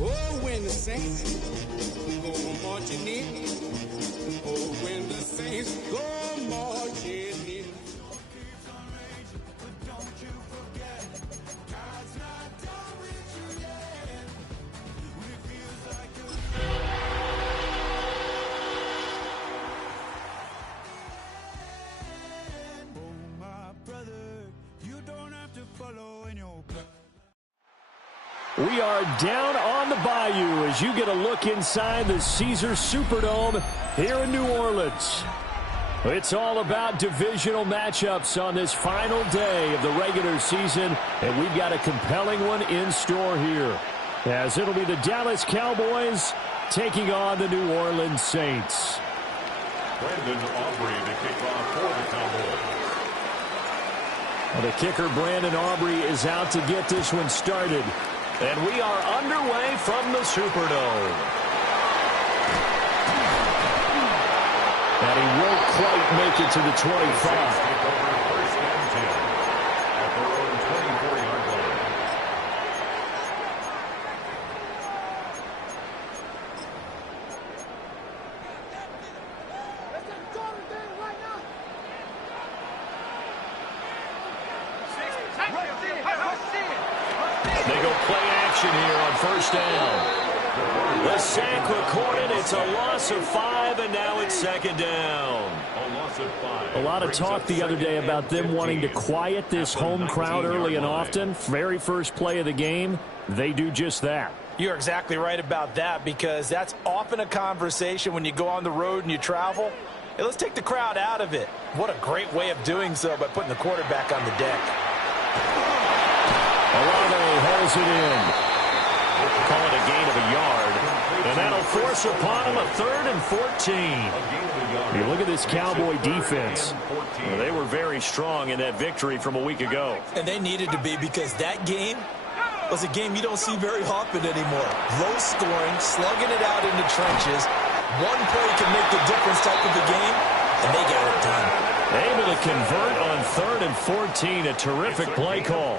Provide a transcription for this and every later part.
Oh, when the saints go marching in. Oh, when the saints go marching in. We are down on the bayou as you get a look inside the Caesars Superdome here in New Orleans. It's all about divisional matchups on this final day of the regular season, and we've got a compelling one in store here, as it'll be the Dallas Cowboys taking on the New Orleans Saints. Brandon Aubrey to kick off for the Cowboys. Well, the kicker, Brandon Aubrey, is out to get this one started. And we are underway from the Superdome. And he won't quite make it to the 25. They go play action here on first down. The sack recorded. It's a loss of 5, and now it's second down. A loss of 5. A lot of talk the other day about them wanting to quiet this home crowd early and often. Very first play of the game, they do just that. You're exactly right about that, because that's often a conversation when you go on the road and you travel. Hey, let's take the crowd out of it. What a great way of doing so by putting the quarterback on the deck. Olave holds it in. Call it a gain of a yard. And that'll force upon him a 3rd and 14. You look at this Cowboy defense. Well, they were very strong in that victory from a week ago. And they needed to be, because that game was a game you don't see very often anymore. Low scoring, slugging it out in the trenches. One play can make the difference type of a game, and they got it done. Able to convert on 3rd and 14. A terrific play call.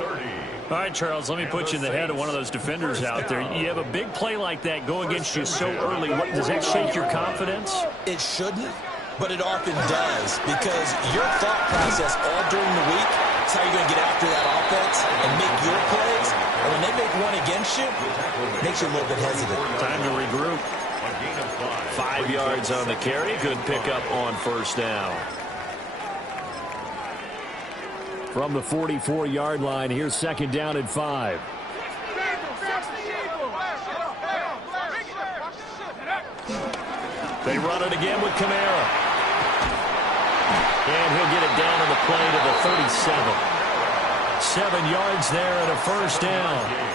All right, Charles, let me put you in the head of one of those defenders out there. You have a big play like that go against you so early. Does that shake your confidence? It shouldn't, but it often does, because your thought process all during the week is how you're going to get after that offense and make your plays. And when they make one against you, it makes you a little bit hesitant. Time to regroup. 5 yards on the carry. Good pickup on first down. From the 44-yard line, here's second down and 5. They run it again with Kamara. And he'll get it down on the play to the 37. 7 yards there and a first down.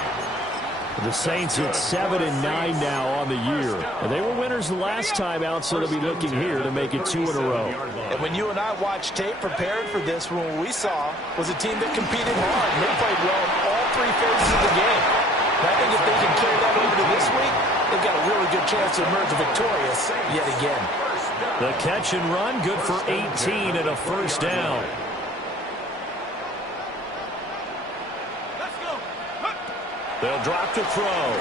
The Saints at 7 and 9 now on the year. And they were winners the last time out, so they'll be looking here to make it 2 in a row. And when you and I watched tape prepared for this, what we saw was a team that competed hard. And they played well in all 3 phases of the game. And I think if they can carry that over to this week, they've got a really good chance to emerge victorious yet again. The catch and run, good for 18 and a first down. They'll drop to throw.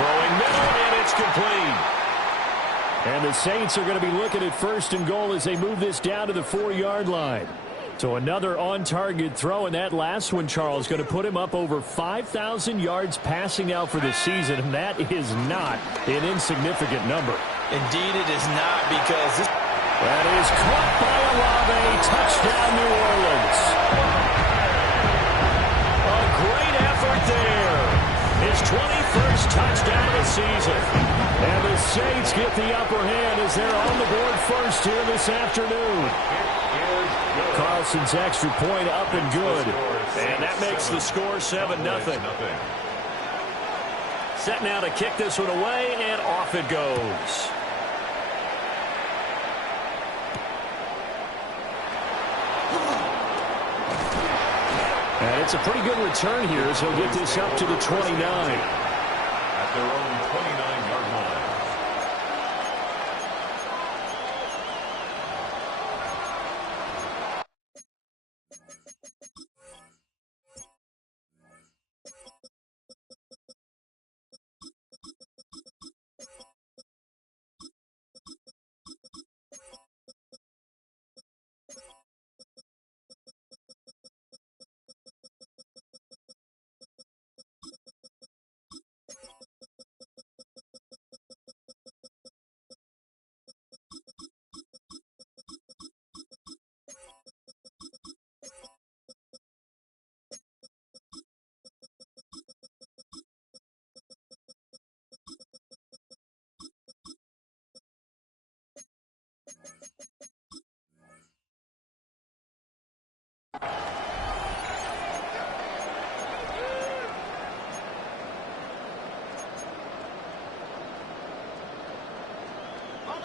Throwing middle, and it's complete. And the Saints are going to be looking at first and goal as they move this down to the 4-yard line. So another on-target throw, and that last one, Charles, going to put him up over 5,000 yards passing now for the season, and that is not an insignificant number. Indeed it is not, because this... That is caught by Olave. Touchdown, New Orleans. A great effort there. His 21st touchdown of the season. And the Saints get the upper hand as they're on the board first here this afternoon. Carlson's extra point up and good. And that makes the score 7-0. Set now to kick this one away, and off it goes. And it's a pretty good return here as he'll get this up to the 29. At their own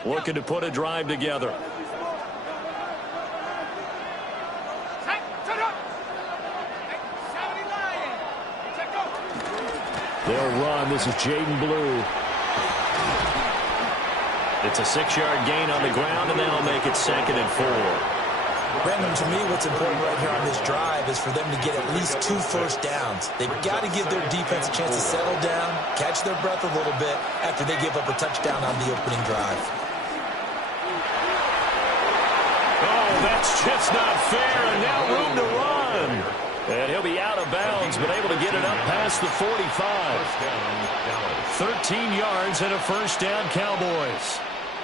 looking to put a drive together. They'll run. This is Jaden Blue. It's a 6-yard gain on the ground, and that'll make it 2nd and 4. Brandon, to me, what's important right here on this drive is for them to get at least 2 first downs. They've got to give their defense a chance to settle down, catch their breath a little bit after they give up a touchdown on the opening drive. Oh, that's just not fair, and now room to run. And he'll be out of bounds, but able to get it up past the 45. 13 yards and a first down, Cowboys.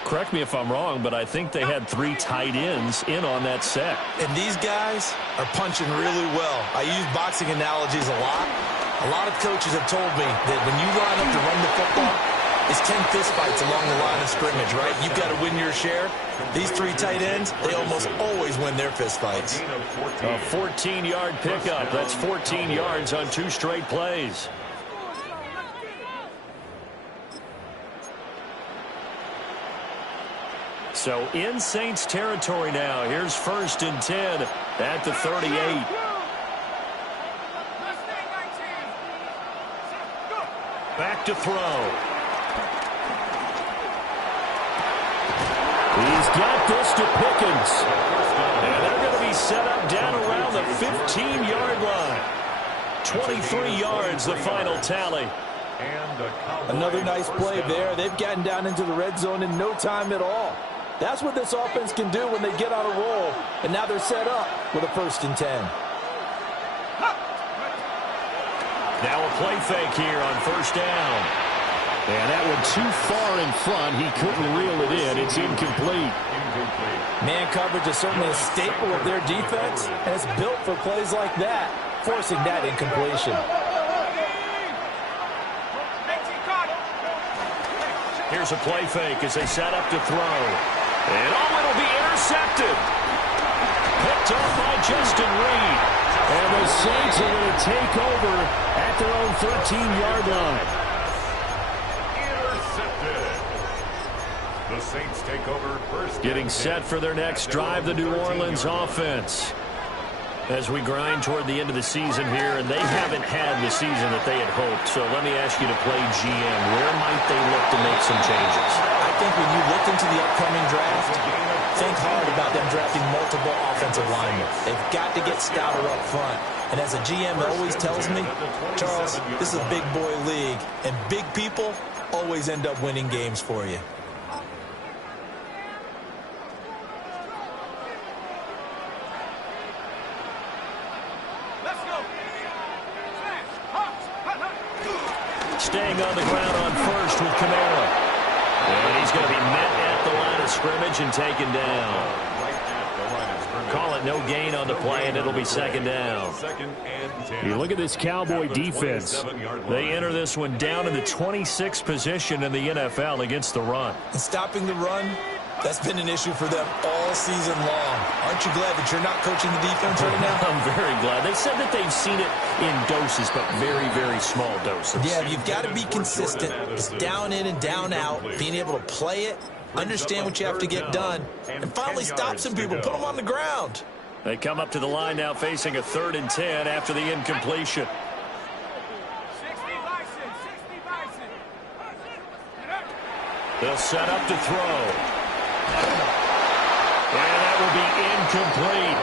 Correct me if I'm wrong, but I think they had 3 tight ends in on that set. And these guys are punching really well. I use boxing analogies a lot. A lot of coaches have told me that when you line up to run the football, it's 10 fistfights along the line of scrimmage, right? You've got to win your share. These 3 tight ends, they almost always win their fistfights. A 14-yard pickup. That's 14 yards on 2 straight plays. So in Saints territory now. Here's 1st and 10 at the 38. Back to throw. He's got this to Pickens. And they're going to be set up down around the 15-yard line. 23 yards, the final tally. Another nice play there. They've gotten down into the red zone in no time at all. That's what this offense can do when they get on a roll. And now they're set up with a 1st and 10. Now a play fake here on 1st down. And that one too far in front. He couldn't reel it in. It's incomplete. Man coverage is certainly a staple of their defense, and it's built for plays like that, forcing that incompletion. Here's a play fake as they set up to throw. And it'll be intercepted. Picked up by Justin Reed. And the Saints are going to take over at their own 13-yard line. Intercepted. The Saints take over first. Getting set for their next drive, the New Orleans offense. As we grind toward the end of the season here, and they haven't had the season that they had hoped. So let me ask you to play GM. Where might they look to make some changes? I think when you look into the upcoming draft, think hard about them drafting multiple offensive linemen. They've got to get stouter up front. And as a GM always tells me, Charles, this is a big boy league, and big people always end up winning games for you. Staying on the ground on 1st with Kamara. And he's going to be met at the line of scrimmage and taken down. Call it no gain on the play, and it'll be 2nd down. You look at this Cowboy defense. They enter this one down in the 26th position in the NFL against the run. And stopping the run, that's been an issue for them all season long. Aren't you glad that you're not coaching the defense right now? I'm very glad. They said that they've seen it in doses, but very, very small doses. Yeah, you've got to be consistent. It's down in and down out, being able to play it, understand what you have to get done, and finally stop some people, put them on the ground. They come up to the line now facing a 3rd and 10 after the incompletion. They'll set up to throw. And that will be incomplete.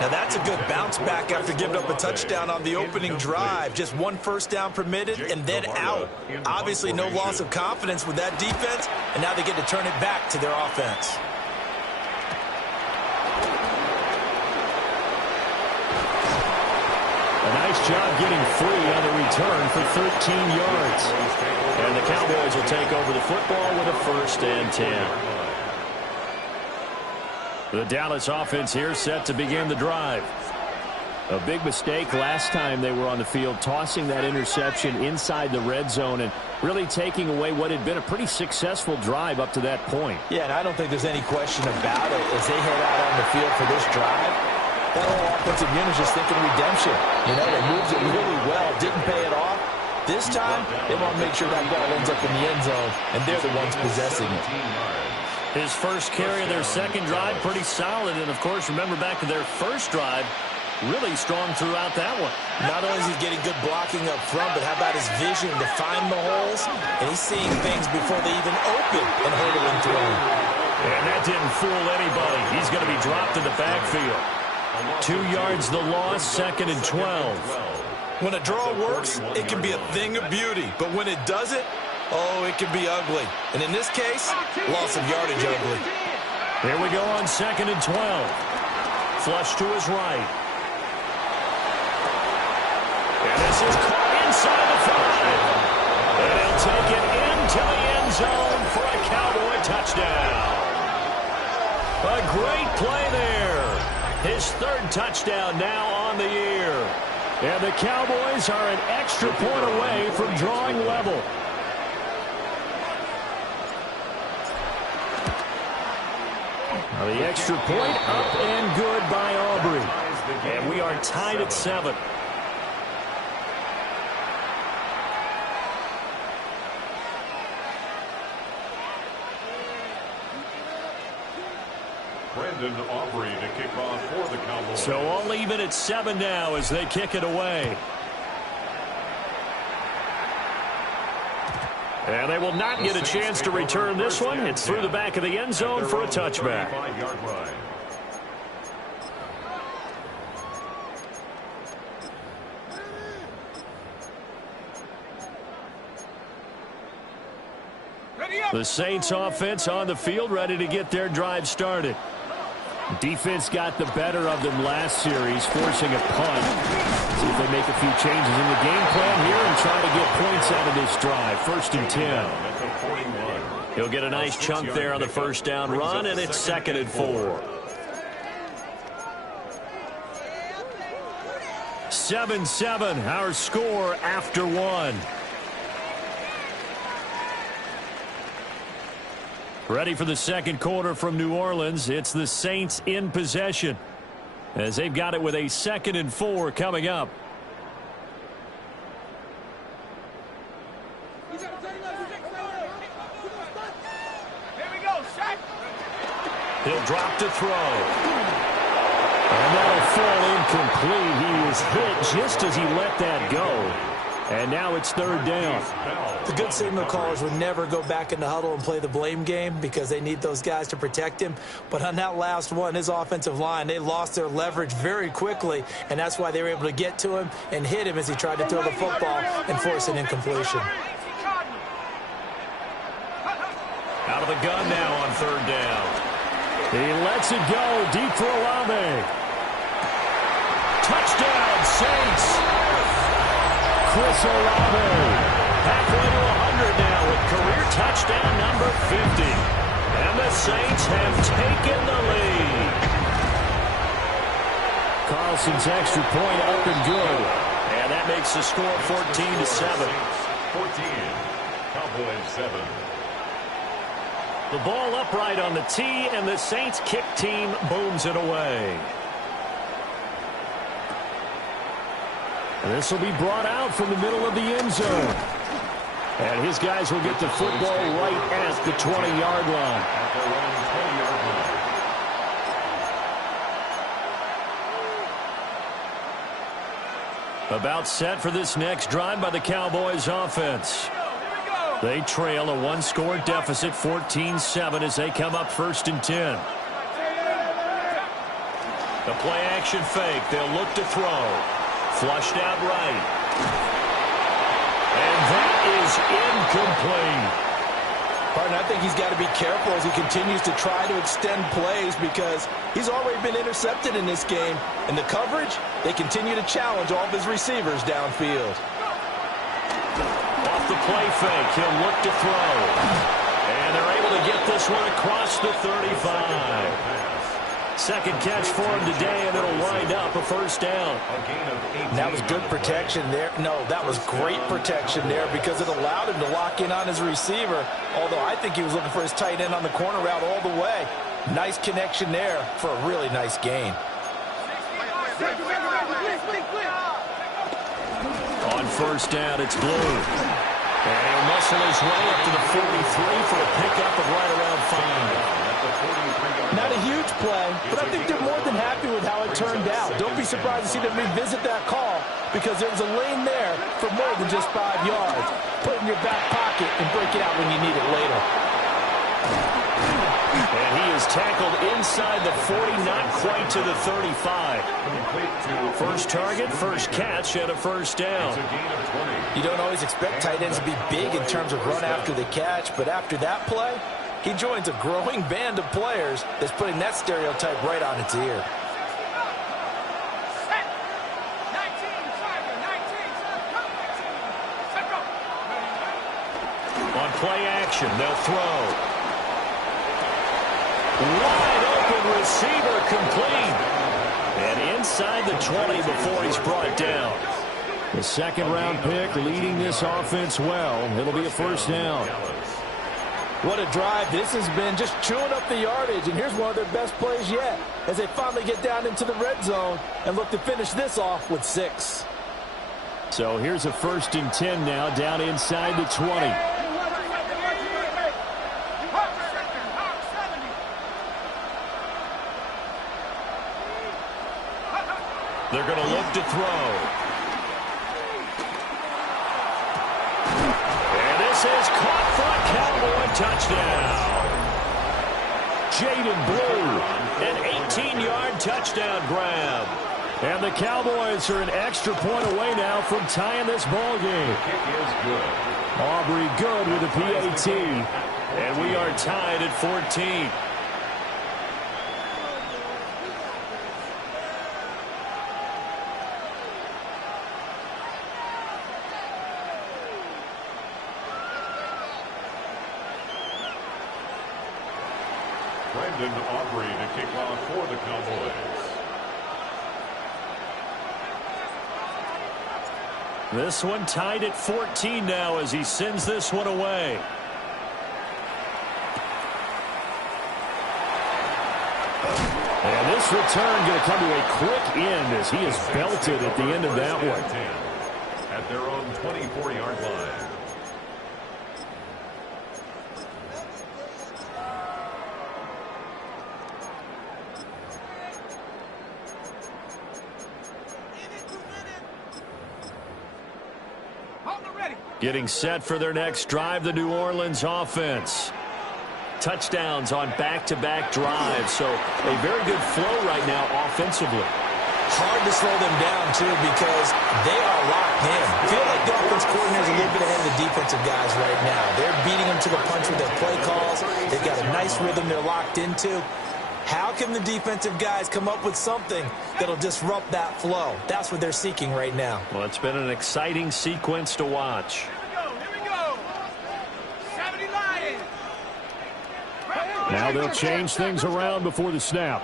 Now that's a good bounce back after giving up a touchdown on the opening drive. Just 1 first down permitted and then out. Obviously no loss of confidence with that defense, and now they get to turn it back to their offense. A nice job getting free on the return for 13 yards. And the Cowboys will take over the football with a 1st and 10. The Dallas offense here set to begin the drive. A big mistake last time they were on the field, tossing that interception inside the red zone and really taking away what had been a pretty successful drive up to that point. Yeah, and I don't think there's any question about it. As they head out on the field for this drive, that whole offensive unit is just thinking redemption. You know, they moved it really well, didn't pay it off. This time, they want to make sure that ball ends up in the end zone, and they're the ones possessing it. His first carry of their second drive, pretty solid. And, of course, remember back to their first drive, really strong throughout that one. Not only is he getting good blocking up front, but how about his vision to find the holes? And he's seeing things before they even open and hurdling through them. And that didn't fool anybody. He's going to be dropped in the backfield. 2 yards the loss, 2nd and 12. When a draw works, it can be a thing of beauty. But when it doesn't, oh, it can be ugly. And in this case, loss of yardage ugly. Here we go on 2nd and 12. Flush to his right. And this is caught inside the 5. And he'll take it into the end zone for a Cowboy touchdown. A great play there. His 3rd touchdown now on the year. And the Cowboys are an extra point away from drawing level. Now the extra point up and good by Aubrey. And we are tied at 7. Aubrey to kick off for the Cowboys. So all even at 7 now as they kick it away. And they will not get a chance to return this one. It's through the back of the end zone for a touchback. The Saints offense on the field, ready to get their drive started. Defense got the better of them last series, forcing a punt. See if they make a few changes in the game plan here and try to get points out of this drive. 1st and 10. He'll get a nice chunk there on the first down run, and it's 2nd and 4. 7-7, our score after 1. Ready for the second quarter from New Orleans. It's the Saints in possession as they've got it with a 2nd and 4 coming up. He'll drop to throw. And that'll fall incomplete. He was hit just as he let that go. And now it's 3rd down. The good signal callers would never go back in the huddle and play the blame game because they need those guys to protect him. But on that last one, his offensive line, they lost their leverage very quickly, and that's why they were able to get to him and hit him as he tried to throw the football and force an incompletion. Out of the gun now on 3rd down. He lets it go. Deep for Olave. Touchdown, Saints. Chris Olave, halfway to 100 now with career touchdown number 50. And the Saints have taken the lead. Carlson's extra point up and good. And that makes the score 14-7. 14, Cowboys 7. The ball upright on the tee, and the Saints kick team booms it away. And this will be brought out from the middle of the end zone. And his guys will get the football right at the 20-yard line. About set for this next drive by the Cowboys offense. They trail a 1-score deficit, 14-7, as they come up 1st and 10. The play action fake. They'll look to throw. Flushed out right. And that is incomplete. Partner, I think he's got to be careful as he continues to try to extend plays because he's already been intercepted in this game. And the coverage, they continue to challenge all of his receivers downfield. Off the play fake, he'll look to throw. And they're able to get this one across the 35. Second catch for him today, and it'll wind up a 1st down. That was good protection there. No, that was great protection there because it allowed him to lock in on his receiver, although I think he was looking for his tight end on the corner route all the way. Nice connection there for a really nice gain. On first down. It's Blue. And he'll muscle his way up to the 43 for a pickup of right around 5. Not a huge play, but I think they're more than happy with how it turned out. Don't be surprised to see them revisit that call because there was a lane there for more than just 5 yards. Put it in your back pocket and break it out when you need it later. And he is tackled inside the 40, not quite to the 35. First target, first catch, and a first down. You don't always expect tight ends to be big in terms of run after the catch, but after that play, he joins a growing band of players that's putting that stereotype right on its ear. On play action, they'll throw. Wide open receiver complete. And inside the 20 before he's brought down. The second-round pick leading this offense well. It'll be a first down. What a drive this has been, just chewing up the yardage. And here's one of their best plays yet as they finally get down into the red zone and look to finish this off with 6. So here's a 1st and 10 now down inside the 20. They're going to look to throw. And this is caught for a Cowboy touchdown. Jaden Blue, an 18-yard touchdown grab. And the Cowboys are an extra point away now from tying this ball game. Aubrey good with a PAT. And we are tied at 14. Aubrey to kick off for the Cowboys. This one tied at 14 now as he sends this one away. And this return going to come to a quick end as he is belted at the end of that one. At their own 24-yard line. Getting set for their next drive, the New Orleans offense. Touchdowns on back-to-back drives, so a very good flow right now offensively. Hard to slow them down, too, because they are locked in. Feel like the offense coordinator is a little bit ahead of the defensive guys right now. They're beating them to the punch with their play calls. They've got a nice rhythm they're locked into. How can the defensive guys come up with something that'll disrupt that flow? That's what they're seeking right now. Well, it's been an exciting sequence to watch. Here we go. 70 Lions. Now they'll change things around before the snap.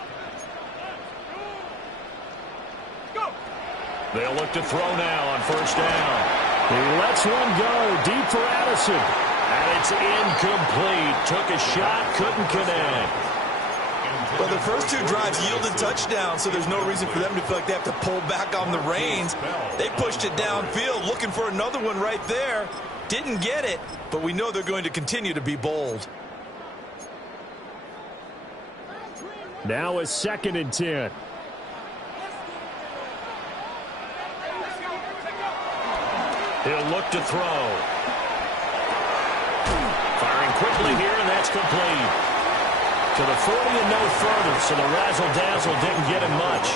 They'll look to throw now on first down. He lets one go deep for Addison. And it's incomplete. Took a shot, couldn't connect. Well, the first 2 drives yielded touchdowns, so there's no reason for them to feel like they have to pull back on the reins. They pushed it downfield, looking for another one right there. Didn't get it, but we know they're going to continue to be bold. Now a 2nd and 10. He'll look to throw. Firing quickly here, and that's complete. To the 40 and no further, so the razzle-dazzle didn't get him much.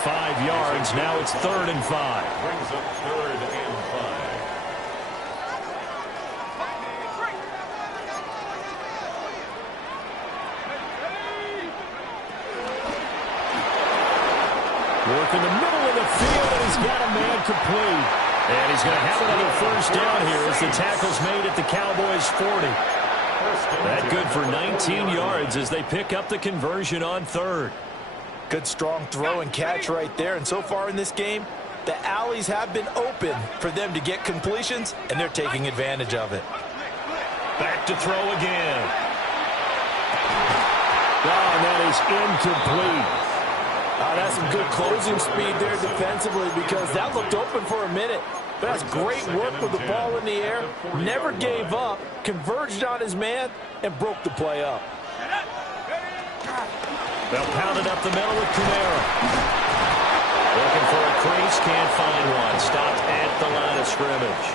5 yards, now it's 3rd and 5. Brings up 3rd and 5. Work in the middle of the field, and he's got a man complete. And he's going to have another first down here as the tackle's made at the Cowboys' 40. That good for 19 yards as they pick up the conversion on 3rd. Good strong throw and catch right there. And so far in this game, the alleys have been open for them to get completions, and they're taking advantage of it. Back to throw again. Oh, and that is incomplete. That's some good closing speed there defensively because that looked open for a minute. But that's great work with the ball in the air. Never gave up, converged on his man, and broke the play up. They'll pound it up the middle with Kamara. Looking for a crease, can't find one. Stopped at the line of scrimmage.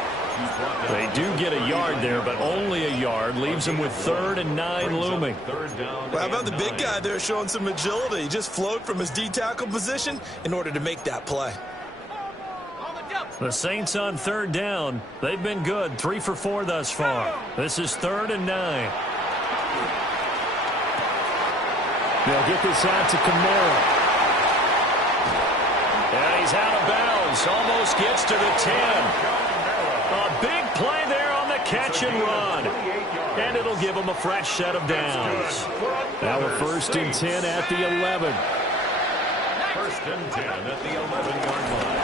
They do get a yard there, but only a yard. Leaves him with 3rd and 9 looming. Well, how about the big guy there showing some agility? He just flowed from his D-tackle position in order to make that play. The Saints on 3rd down. They've been good, 3 for 4 thus far. This is 3rd and 9. They'll get this out to Kamara. And he's out of bounds. Almost gets to the 10. A big play there on the catch and run. And it'll give him a fresh set of downs. Now a 1st and 10 at the 11. 1st and 10 at the 11-yard line.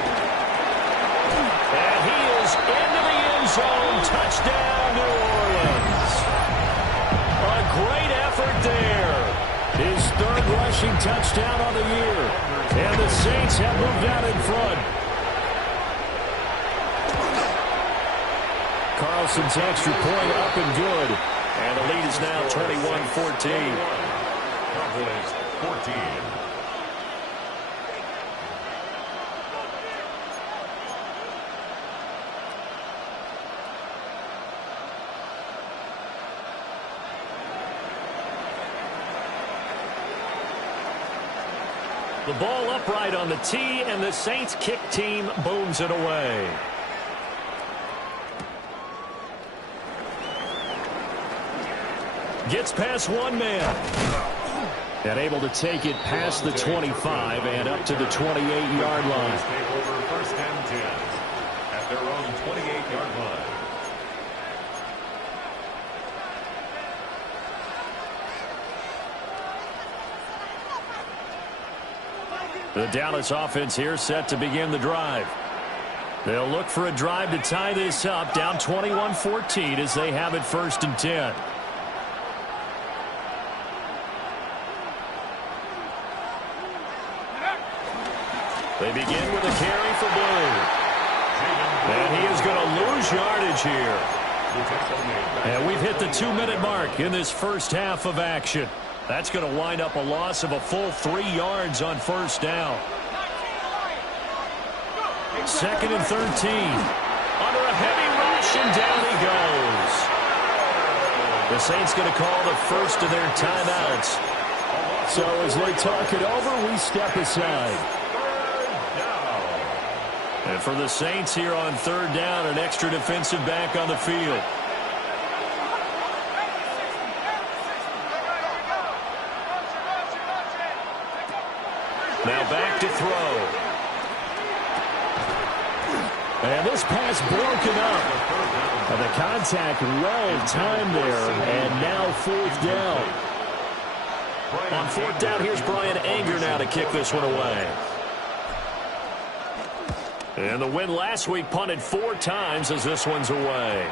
And he is into the end zone. Touchdown, New Orleans. A great effort there. His 3rd rushing touchdown on the year. And the Saints have moved out in front. Carlson's extra point up and good. And the lead is now 21-14. Cowboys 14. The ball upright on the tee, and the Saints kick team booms it away. Gets past one man. And able to take it past the 25 and up to the 28-yard line. Take over 1st and 10 at their own 28-yard line. The Dallas offense here set to begin the drive. They'll look for a drive to tie this up, down 21-14 as they have it 1st and 10. They begin with a carry for Blue. And he is going to lose yardage here. And we've hit the 2-minute mark in this first half of action. That's going to wind up a loss of a full 3 yards on 1st down. 2nd and 13. Under a heavy rush, and down he goes. The Saints going to call the first of their timeouts. So as they talk it over, we step aside. And for the Saints here on 3rd down, an extra defensive back on the field. Now back to throw. And this pass broken up. And the contact well timed there. And now 4th down. On 4th down, here's Brian Anger now to kick this one away. And the win last week punted 4 times as this one's away.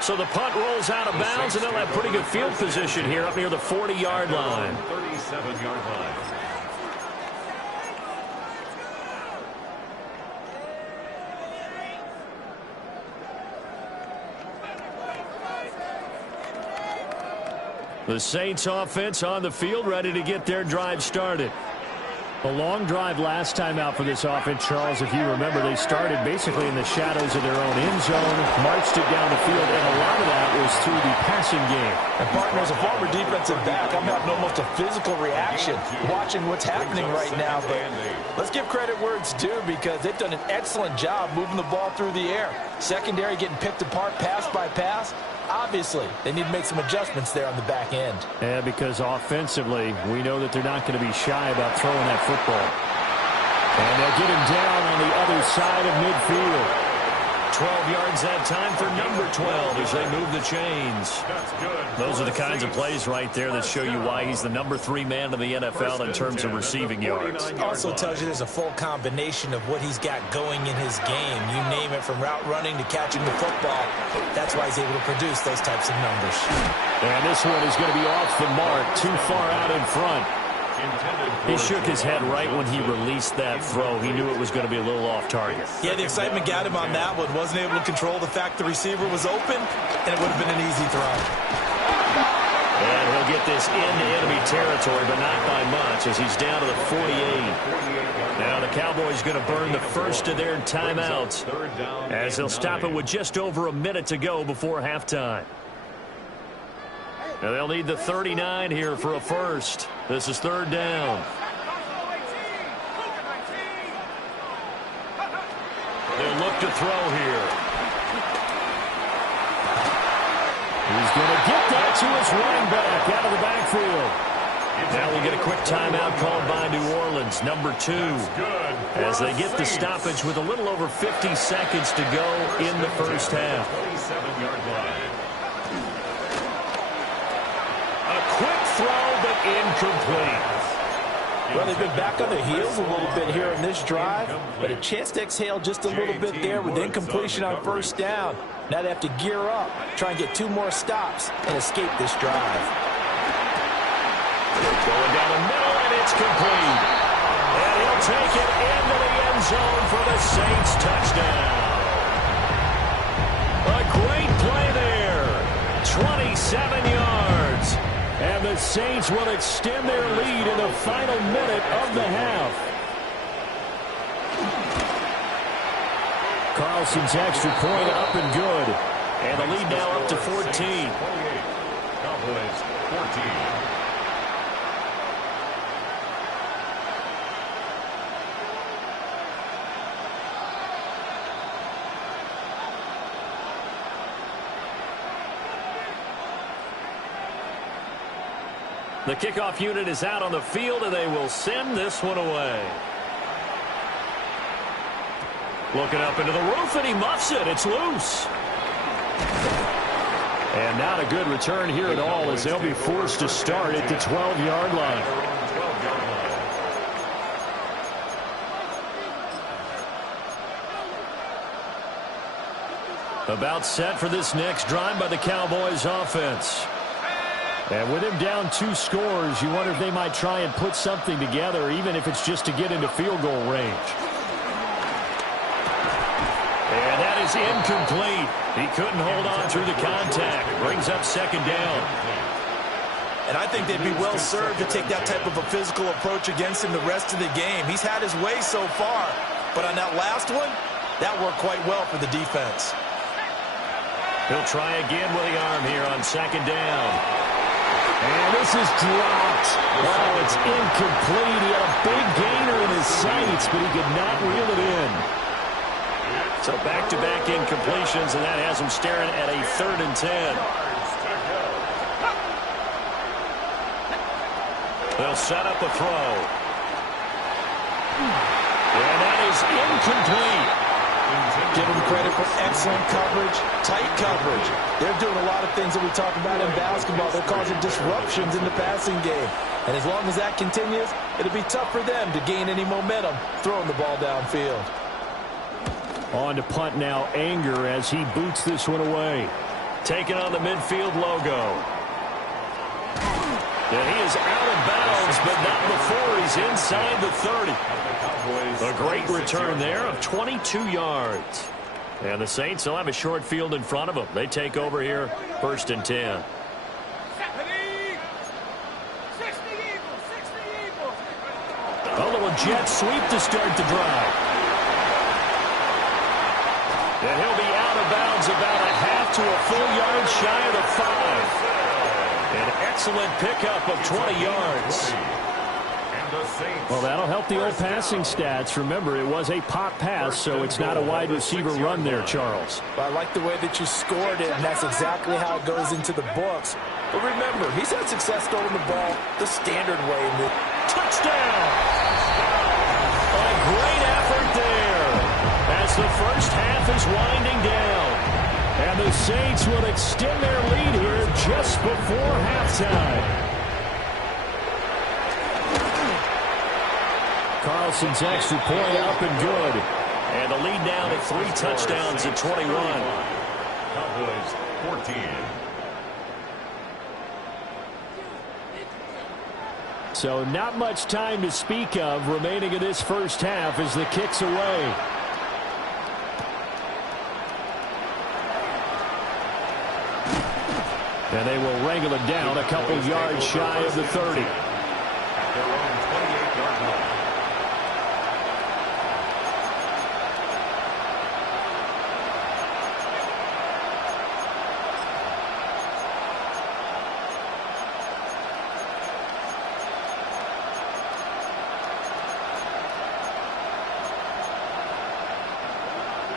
So the punt rolls out of bounds, and they'll have pretty good field position here up near the 40-yard line. 37-yard line. The Saints offense on the field, ready to get their drive started. A long drive last time out for this offense, Charles. If you remember, they started basically in the shadows of their own end zone, marched it down the field, and a lot of that was through the passing game. And, partner, as a former defensive back, I'm having almost a physical reaction watching what's happening right now. But let's give credit where it's due because they've done an excellent job moving the ball through the air. Secondary getting picked apart pass by pass. Obviously, they need to make some adjustments there on the back end. Yeah, because offensively, we know that they're not going to be shy about throwing that football. And they'll get him down on the other side of midfield. 12 yards that time for number 12 as they move the chains. Those are the kinds of plays right there that show you why he's the number 3 man in the NFL in terms of receiving yards. Also tells you there's a full combination of what he's got going in his game. You name it, from route running to catching the football. That's why he's able to produce those types of numbers. And this one is going to be off the mark, too far out in front. He shook his head right when he released that throw. He knew it was going to be a little off target. Yeah, the excitement got him on that one. Wasn't able to control the fact the receiver was open, and it would have been an easy throw. And he'll get this into enemy territory, but not by much as he's down to the 48. Now the Cowboys going to burn the first of their timeouts as they'll stop it with just over a minute to go before halftime. Now they'll need the 39 here for a first. This is third down. They'll look to throw here. He's going to get that to his running back out of the backfield. Now we get a quick timeout called by New Orleans, number 2, as they get the stoppage with a little over 50 seconds to go in the first half. A quick throw, but incomplete. Well, they've been back on their heels a little bit here in this drive, but a chance to exhale just a little bit there with incompletion on first down. Now they have to gear up, try and get 2 more stops, and escape this drive. Going down the middle, and it's complete. And he'll take it into the end zone for the Saints touchdown. A great play there. 27 yards. And the Saints will extend their lead in the final minute of the half. Carlson's extra point up and good. And the lead now up to 14. Cowboys 14. The kickoff unit is out on the field, and they will send this one away. Looking up into the roof, and he muffs it. It's loose. And not a good return here at all, as they'll be forced to start at the 12-yard line. About set for this next drive by the Cowboys offense. And with him down 2 scores, you wonder if they might try and put something together, even if it's just to get into field goal range. And that is incomplete. He couldn't hold on through the contact. Brings up second down. And I think they'd be well served to take that type of a physical approach against him the rest of the game. He's had his way so far, but on that last one, that worked quite well for the defense. He'll try again with the arm here on second down. And this is dropped. Oh, it's incomplete. He had a big gainer in his sights, but he could not reel it in. So back-to-back incompletions, and that has him staring at a 3rd and 10. They'll set up a throw. And that is incomplete. Give them credit for excellent coverage, tight coverage. They're doing a lot of things that we talk about in basketball. They're causing disruptions in the passing game. And as long as that continues, it'll be tough for them to gain any momentum throwing the ball downfield. On to punt now, Anger, as he boots this one away. Taking on the midfield logo. And he is out of bounds, but not before he's inside the 30. A great return there of 22 yards. And the Saints will have a short field in front of them. They take over here, 1st and 10. A little jet sweep to start the drive. And he'll be out of bounds about a half to a full yard shy of the 5. An excellent pickup of 20 yards. Well, that'll help the old passing stats. Remember, it was a pop pass, so it's not a wide receiver run there, Charles. Well, I like the way that you scored it, and that's exactly how it goes into the books. But remember, he's had success throwing the ball the standard way. Touchdown! A great effort there as the first half is winding down. And the Saints will extend their lead here just before halftime. Carlson's extra point up and good. And the lead down at 3 touchdowns at 21. Cowboys 14. So not much time to speak of remaining in this first half as the kick's away. And they will wrangle it down a couple yards shy of the 30. At their own 28-yard line.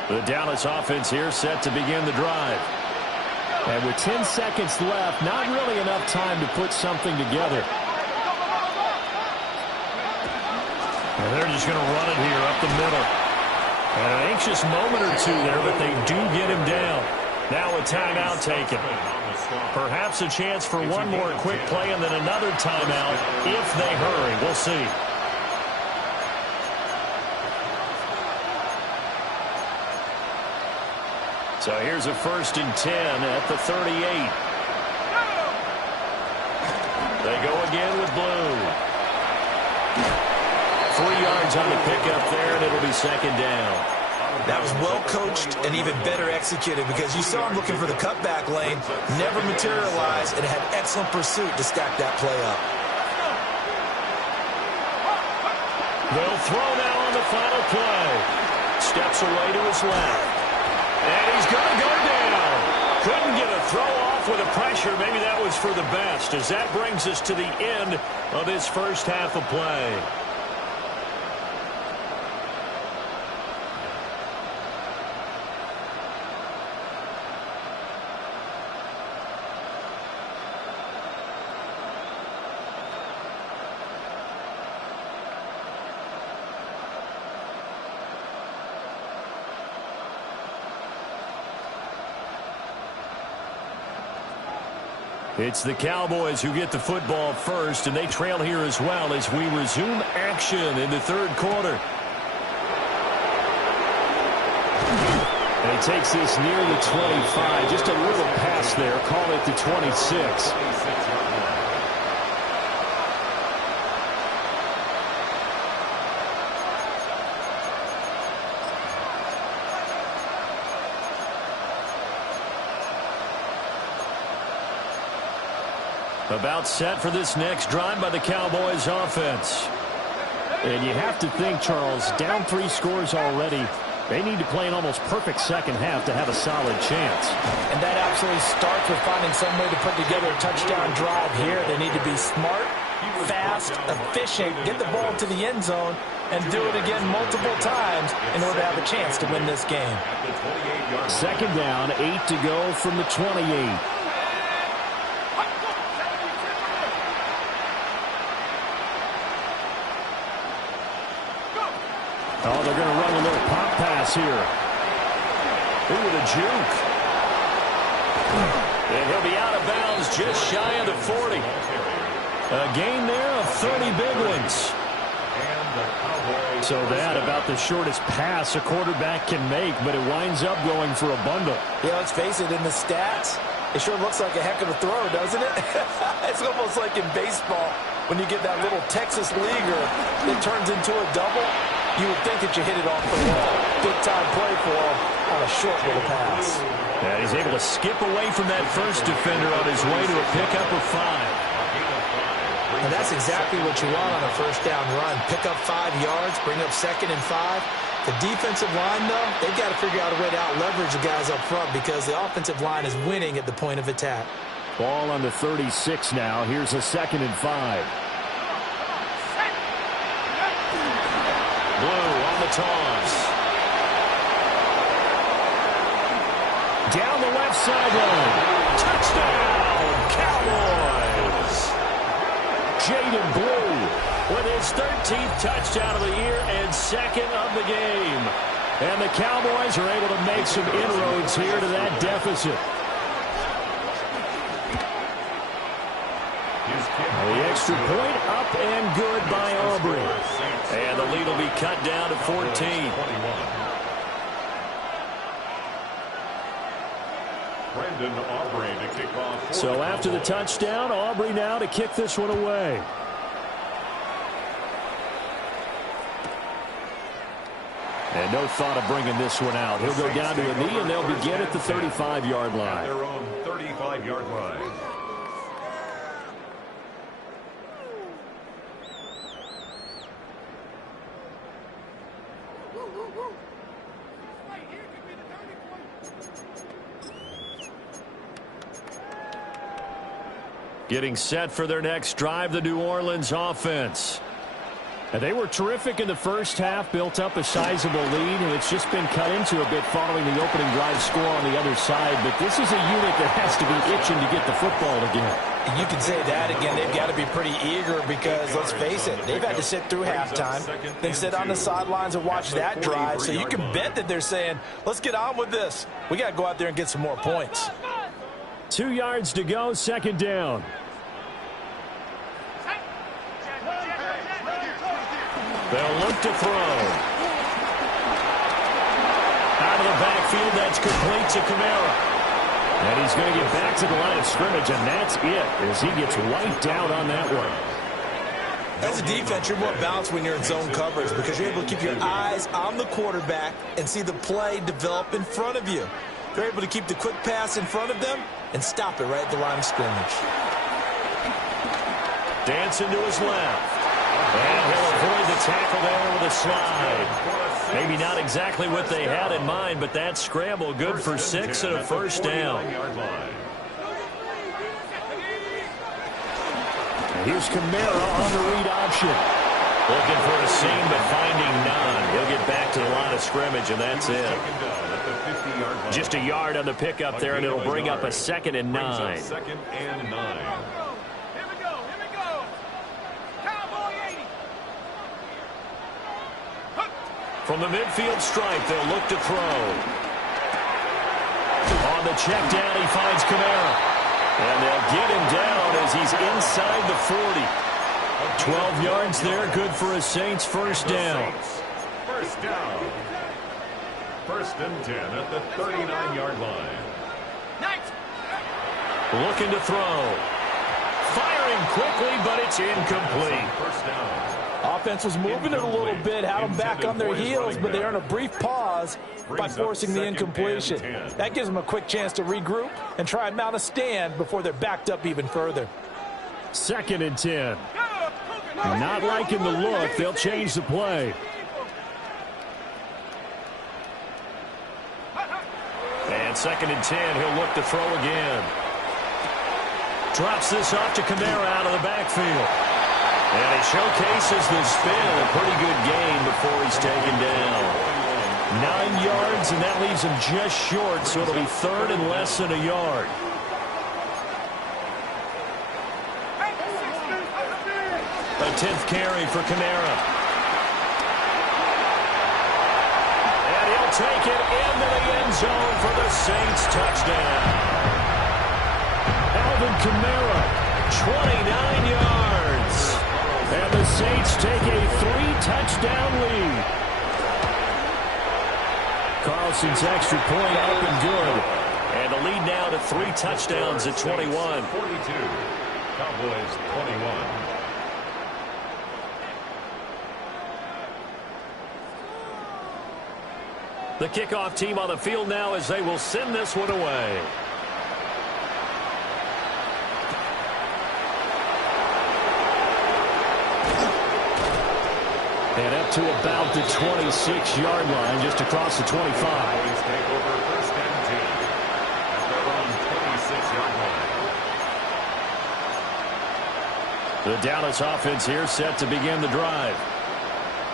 The Dallas offense here set to begin the drive. And with 10 seconds left, not really enough time to put something together. And they're just going to run it here up the middle. And an anxious moment or two there, but they do get him down. Now a timeout taken. Perhaps a chance for one more quick play and then another timeout if they hurry. We'll see. So here's a 1st and 10 at the 38. They go again with Blue. 3 yards on the pickup there, and it'll be 2nd down. That was well coached and even better executed because you saw him looking for the cutback lane, never materialized, and had excellent pursuit to stack that play up. They'll throw now on the final play. Steps away to his left. And he's going to go down. Couldn't get a throw off with the pressure. Maybe that was for the best, as that brings us to the end of this first half of play. It's the Cowboys who get the football first, and they trail here as well as we resume action in the 3rd quarter. And he takes this near the 25. Just a little pass there. Call it the 26. About set for this next drive by the Cowboys offense. And you have to think, Charles, down 3 scores already. They need to play an almost perfect second half to have a solid chance. And that absolutely starts with finding some way to put together a touchdown drive here. They need to be smart, fast, efficient, get the ball to the end zone, and do it again multiple times in order to have a chance to win this game. 2nd down, 8 to go from the 28. Oh, they're going to run a little pop pass here. Ooh, with a juke. And he'll be out of bounds just shy of the 40. A gain there of 30 big ones. So that about the shortest pass a quarterback can make, but it winds up going for a bundle. Yeah, let's face it, in the stats, it sure looks like a heck of a throw, doesn't it? It's almost like in baseball when you get that little Texas leaguer that turns into a double. You would think that you hit it off the wall. Big-time play for him on a short little pass. And he's able to skip away from that first defender on his way to a pickup of 5. And that's exactly what you want on a first down run. Pick up 5 yards, bring up 2nd and 5. The defensive line, though, they've got to figure out a way to out-leverage the guys up front because the offensive line is winning at the point of attack. Ball on the 36 now. Here's a 2nd and 5. Blue on the toss. Down the left sideline. Touchdown, Cowboys. Jaden Blue with his 13th touchdown of the year and 2nd of the game. And the Cowboys are able to make some inroads here to that deficit. The extra point up and good by Aubrey. And the lead will be cut down to 14. Aubrey to kick off. So after the touchdown, Aubrey now to kick this one away. And no thought of bringing this one out. He'll go down to a knee, and they'll begin at the 35-yard line. At their own 35-yard line. Getting set for their next drive, the New Orleans offense. And they were terrific in the first half, built up a sizable lead, and it's just been cut into a bit following the opening drive score on the other side. But this is a unit that has to be itching to get the football again. You can say that again. They've got to be pretty eager because, let's face it, they've had to sit through halftime, then sit on the sidelines and watch that drive. So you can bet that they're saying, let's get on with this. We got to go out there and get some more points. 2 yards to go, second down. They'll look to throw. Out of the backfield, that's complete to Kamara. And he's going to get back to the line of scrimmage, and that's it as he gets wiped out on that one. As a defense, you're more balanced when you're in zone coverage because you're able to keep your eyes on the quarterback and see the play develop in front of you. They're able to keep the quick pass in front of them and stop it right at the line of scrimmage. Dancing to his left. And he'll avoid the tackle there with a slide. Maybe not exactly what they had in mind, but that scramble good for 6 and a first down. Here's Kamara on the read option. Looking for a seam, but finding none. He'll get back to the line of scrimmage, and that's it. Just a yard on the pickup there, and it'll bring up a 2nd and 9. Second and 9. From the midfield stripe, they'll look to throw. On the check down, he finds Kamara. And they'll get him down as he's inside the 40. 12 yards there, good for a Saints first down. First down. First and 10 at the 39-yard line. Looking to throw. Firing quickly, but it's incomplete. First down. Offense was moving it a little bit, had them back on their heels, but they earn a brief pause by forcing the incompletion. That gives them a quick chance to regroup and try and mount a stand before they're backed up even further. 2nd and 10. Not liking the look, they'll change the play. And 2nd and 10, he'll look to throw again. Drops this off to Kamara out of the backfield. And he showcases the spin. A pretty good gain before he's taken down. 9 yards, and that leaves him just short, so it'll be 3rd and less than a yard. A 10th carry for Kamara. And he'll take it into the end zone for the Saints touchdown. Alvin Kamara, 29 yards. And the Saints take a 3-touchdown lead. Carlson's extra point up and good. And the lead now to 3 touchdowns at 21. 42. Cowboys 21. The kickoff team on the field now as they will send this one away. And up to about the 26-yard line, just across the 25. Cowboys take over first and 10 at their own 26-yard line. The Dallas offense here set to begin the drive.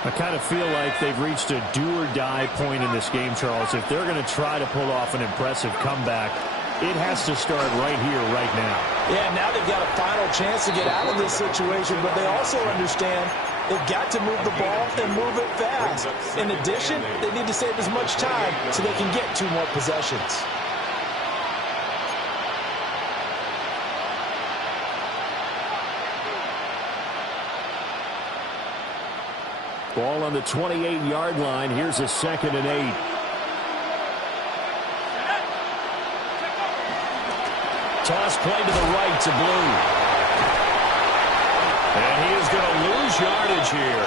I kind of feel like they've reached a do-or-die point in this game, Charles. If they're going to try to pull off an impressive comeback, it has to start right here, right now. Yeah, now they've got a final chance to get out of this situation, but they also understand they've got to move the ball and move it fast. In addition, they need to save as much time so they can get 2 more possessions. Ball on the 28-yard line. Here's a 2nd and 8. Toss play to the right to Blue. And he is going to lose yardage here.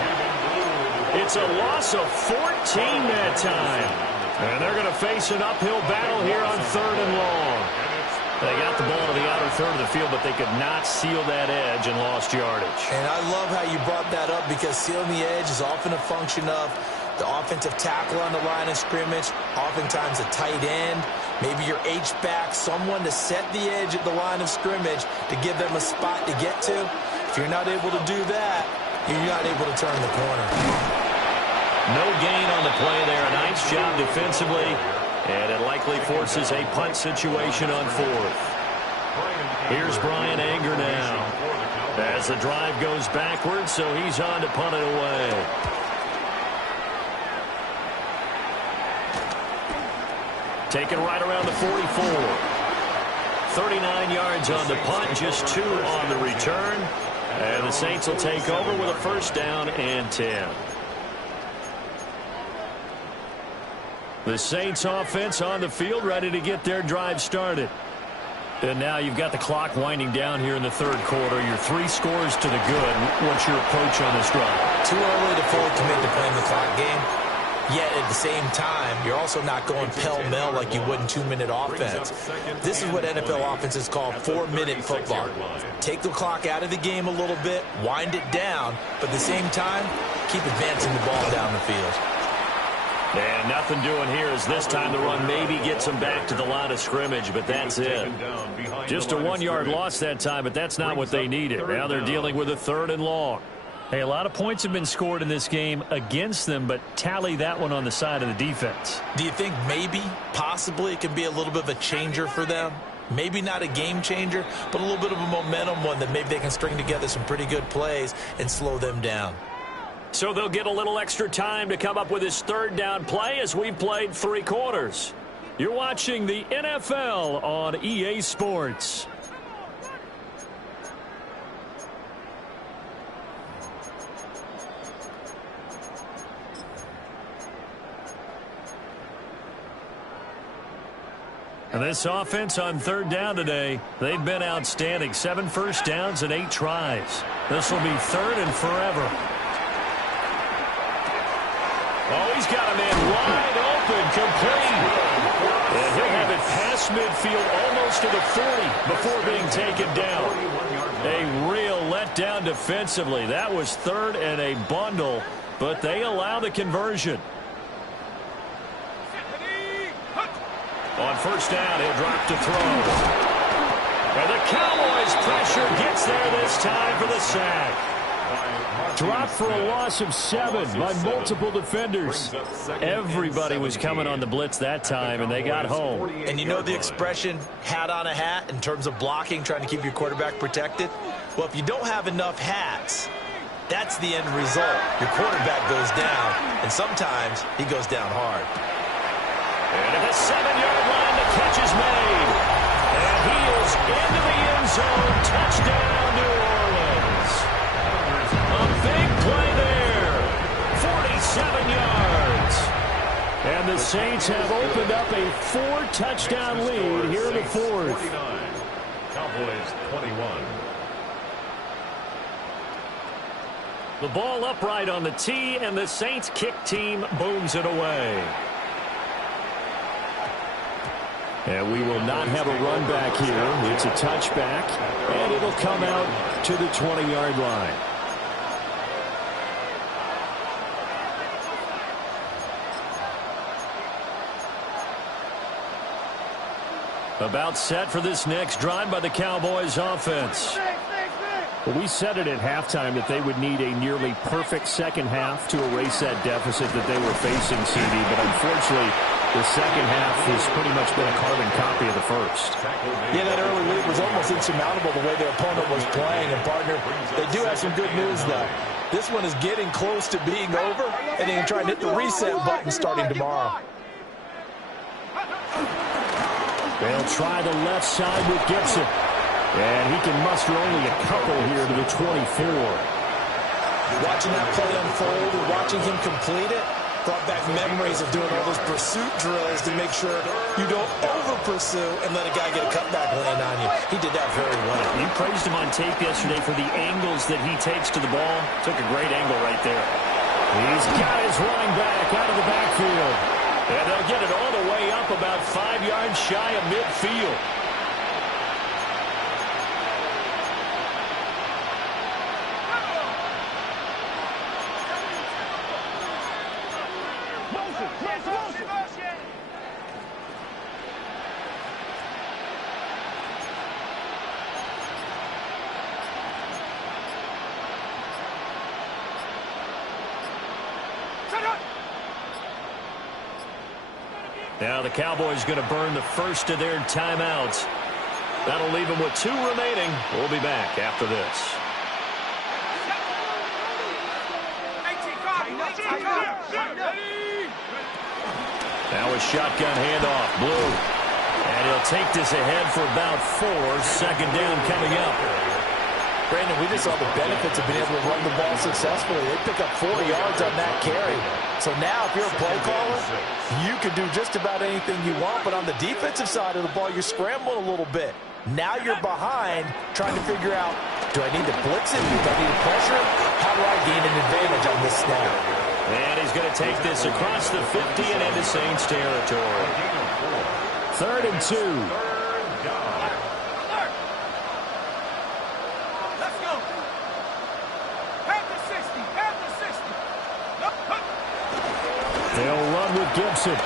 It's a loss of 14 that time. And they're going to face an uphill battle here on 3rd and long. They got the ball to the outer third of the field, but they could not seal that edge and lost yardage. And I love how you brought that up, because sealing the edge is often a function of the offensive tackle on the line of scrimmage, oftentimes a tight end, maybe your H-back, someone to set the edge at the line of scrimmage to give them a spot to get to. If you're not able to do that, you're not able to turn the corner. No gain on the play there. A nice job defensively, and it likely forces a punt situation on 4th. Here's Brian Anger now as the drive goes backwards, so he's on to punt it away. Taken right around the 44. 39 yards on the punt, just 2 on the return. And the Saints will take over with a 1st down and 10. The Saints offense on the field, ready to get their drive started. And now you've got the clock winding down here in the 3rd quarter. You're 3 scores to the good. What's your approach on this drive? Too early to fully commit to playing the clock game. Yet at the same time, you're also not going pell-mell like you would in 2-minute offense. This is what NFL offenses call 4-minute football. Take the clock out of the game a little bit, wind it down, but at the same time, keep advancing the ball down the field. And nothing doing here as this time the run maybe gets them back to the line of scrimmage, but that's it. Just a 1-yard loss that time, but that's not what they needed. Now they're dealing with a 3rd and long. Hey, a lot of points have been scored in this game against them, but tally that one on the side of the defense. Do you think maybe, possibly, it can be a little bit of a changer for them? Maybe not a game changer, but a little bit of a momentum one that maybe they can string together some pretty good plays and slow them down. So they'll get a little extra time to come up with his 3rd down play as we've played 3 quarters. You're watching the NFL on EA Sports. And this offense on 3rd down today, they've been outstanding. 7 first downs and 8 tries. This will be 3rd and forever. Oh, he's got a man wide open, complete. And he'll have it past midfield, almost to the 40 before being taken down. A real letdown defensively. That was 3rd and a bundle, but they allow the conversion. On 1st down, he'll drop to throw. And the Cowboys' pressure gets there this time for the sack. Dropped for a loss of 7 by multiple defenders. Everybody was coming on the blitz that time, and they got home. And you know the expression, hat on a hat, in terms of blocking, trying to keep your quarterback protected? Well, if you don't have enough hats, that's the end result. Your quarterback goes down, and sometimes he goes down hard. And at the 7-yard line, the catch is made. And he is into the end zone. Touchdown, New Orleans. A big play there. 47 yards. And the Saints have opened up a 4-touchdown lead here in the 4th. Cowboys 21. The ball upright on the tee, and the Saints kick team booms it away. And we will not have a run back here. It's a touchback, and it'll come out to the 20-yard line. About set for this next drive by the Cowboys offense. Well, we said it at halftime that they would need a nearly perfect second half to erase that deficit that they were facing, CD, but unfortunately the second half has pretty much been a carbon copy of the first. Yeah, that early lead was almost insurmountable the way their opponent was playing. And, partner, they do have some good news, though. This one is getting close to being over, and they can try and hit the reset button starting tomorrow. They'll try the left side with Gibson. And he can muster only a couple here to the 24. Watching that play unfold and watching him complete it brought back memories of doing all those pursuit drills to make sure you don't over-pursue and let a guy get a cutback land on you. He did that very well. You praised him on tape yesterday for the angles that he takes to the ball. Took a great angle right there. He's got his running back out of the backfield. And they'll get it all the way up about 5 yards shy of midfield. Now the Cowboys going to burn the first of their timeouts. That'll leave them with 2 remaining. We'll be back after this. Now a shotgun handoff. Blue. And he'll take this ahead for about 4. Second down coming up. Brandon, we just saw the benefits of being able to run the ball successfully. They pick up 4 yards on that carry. So now if you're a play caller, you can do just about anything you want. But on the defensive side of the ball, you're scrambling a little bit. Now you're behind trying to figure out, do I need to blitz it? Do I need to pressure it? How do I gain an advantage on this snap? And he's going to take this across the 50 and into Saints territory. 3rd and 2. They'll run with Gibson.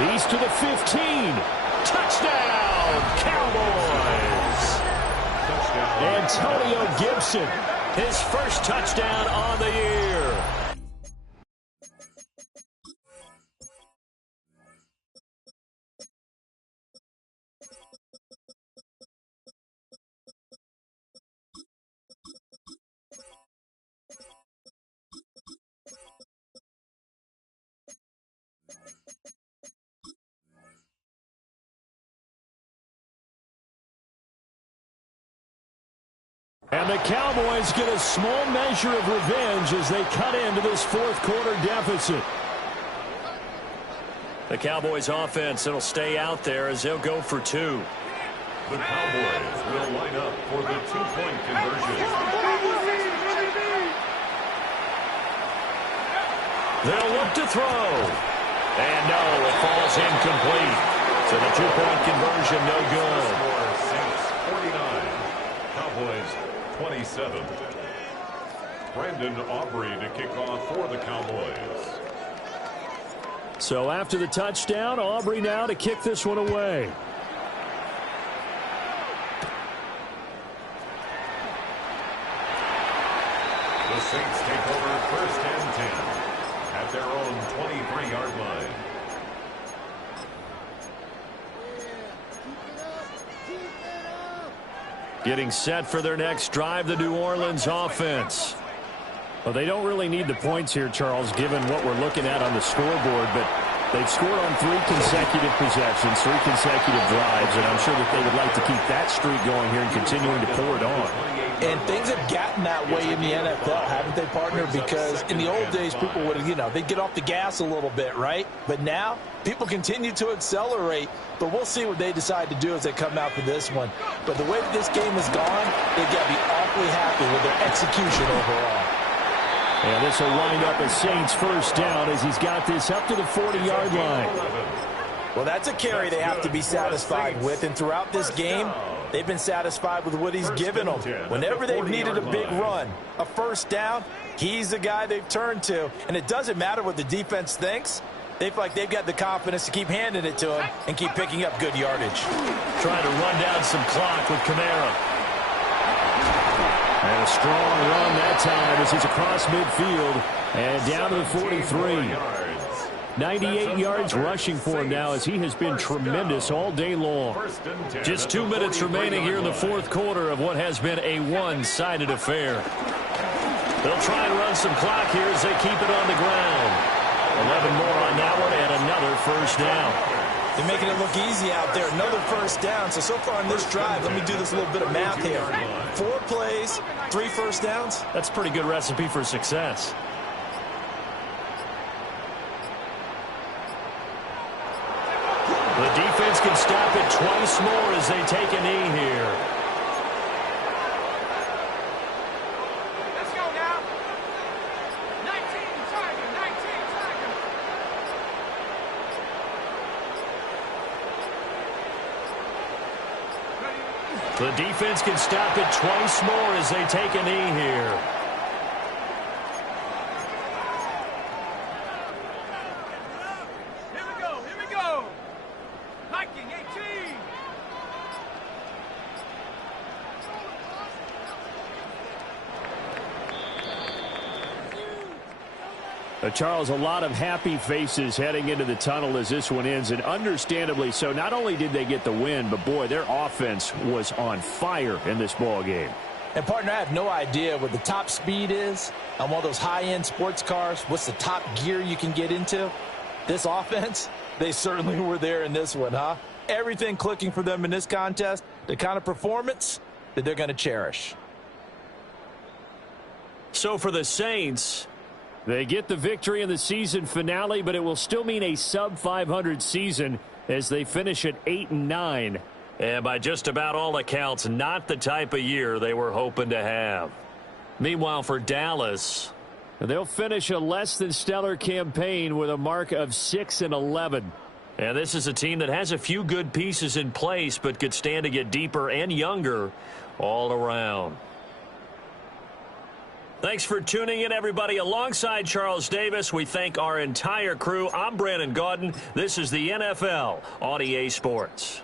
He's to the 15. Touchdown, Cowboys. Antonio Gibson, his first touchdown on the year. And the Cowboys get a small measure of revenge as they cut into this 4th quarter deficit. The Cowboys offense, it'll stay out there as they'll go for 2. The Cowboys will line up for the 2-point conversion. They'll look to throw. And no, it falls incomplete. So the 2-point conversion no good. Saints 49. Cowboys 27. Brandon Aubrey to kick off for the Cowboys. So after the touchdown, Aubrey now to kick this one away. The Saints take over 1st and 10 at their own 23-yard line. Getting set for their next drive, the New Orleans offense. Well, they don't really need the points here, Charles, given what we're looking at on the scoreboard, but they've scored on 3 consecutive possessions, 3 consecutive drives, and I'm sure that they would like to keep that streak going here and continuing to pour it on. And things have gotten that way in the NFL, haven't they, partner? Because in the old days, people would, they'd get off the gas a little bit, right? But now, people continue to accelerate, but we'll see what they decide to do as they come out for this one. But the way that this game has gone, they've got to be awfully happy with their execution overall. And this will wind up a Saints first down as he's got this up to the 40-yard line. Well, that's a carry they have to be satisfied with, and throughout this game, they've been satisfied with what he's given them. Whenever they've needed a big run, a first down, he's the guy they've turned to. And it doesn't matter what the defense thinks. They feel like they've got the confidence to keep handing it to him and keep picking up good yardage. Trying to run down some clock with Kamara. And a strong run that time as he's across midfield and down to the 43. 98 yards rushing for him now as he has been tremendous all day long. Just 2 minutes remaining here in the 4th quarter of what has been a one-sided affair. They'll try and run some clock here as they keep it on the ground. 11 more on that one and another first down. They're making it look easy out there. Another first down. So far in this drive, let me do this little bit of math here. 4 plays, 3 first downs. That's a pretty good recipe for success. The defense can stop it twice more as they take a knee here. The defense can stop it twice more as they take a knee here. Here we go. Hiking 18. Charles, a lot of happy faces heading into the tunnel as this one ends, and understandably so. Not only did they get the win, but, boy, their offense was on fire in this ball game. And, partner, I have no idea what the top speed is on one of those high-end sports cars. What's the top gear you can get into? This offense, they certainly were there in this one, huh? Everything clicking for them in this contest, the kind of performance that they're going to cherish. So for the Saints, they get the victory in the season finale, but it will still mean a sub-500 season as they finish at 8-9. And by just about all accounts, not the type of year they were hoping to have. Meanwhile, for Dallas, they'll finish a less than stellar campaign with a mark of 6-11. And this is a team that has a few good pieces in place, but could stand to get deeper and younger all around. Thanks for tuning in, everybody. Alongside Charles Davis, we thank our entire crew. I'm Brandon Gaudin. This is the NFL on EA Sports.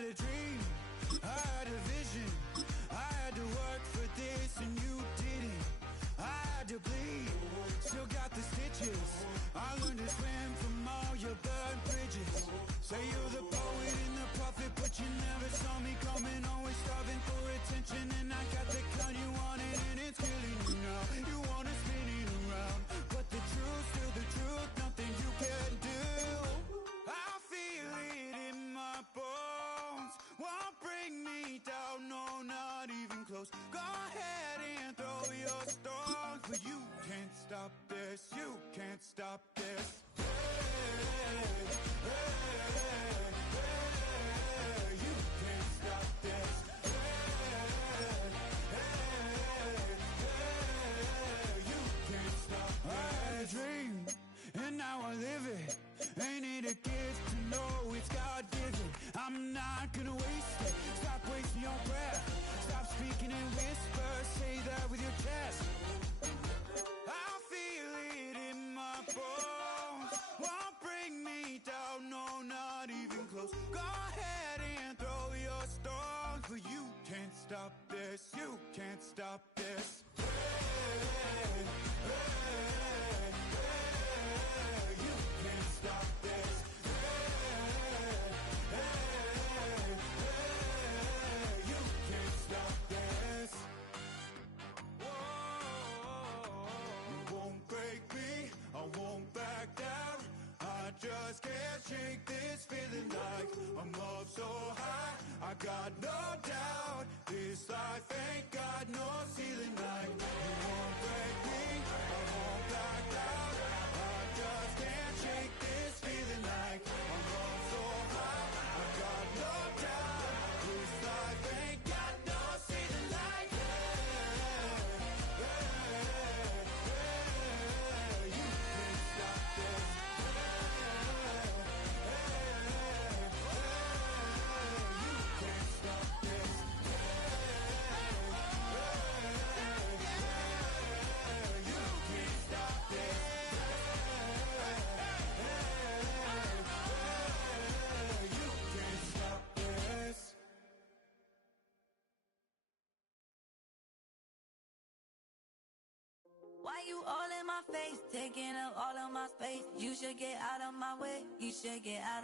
A dream, I had a vision, I had to work for this and you didn't. I had to bleed, still got the stitches. I learned to swim from all your burned bridges. Say you're the poet and the prophet, but you never saw me coming. Always starving for attention, and I got the kind you wanted, and it's killing you now. You wanna spin it around, but the truth's still the truth, nothing you can do. I feel it in my bones, won't bring me down, no, not even close. Go ahead and throw your stones, but you can't stop this, you can't stop this. Hey, hey, hey, you can't stop this. Hey, hey, hey, you can't stop this. I had a dream, and now I live it. Ain't it a gift to know it's God-given? I'm not gonna waste it. Stop wasting your breath. Stop speaking in whispers. Say that with your chest. I feel it in my bones, won't bring me down, no, not even close. Go ahead and throw your stones, but you can't stop this, you can't stop this. Hey, hey, hey, you can't stop this. Hey, hey, hey, you can't stop this. You won't break me, I won't back down. I just can't shake this feeling like I'm up so high. I got no doubt, this life ain't got no ceiling like. You won't break me, I won't back down. I just can't shake this feeling like I'm up so high. I got no doubt, this life ain't got no ceiling like. You can't stop this. You can't stop this. You can't stop this. You can't stop this. Why you all in my face, taking up all of my space? You should get out of my way, you should get out of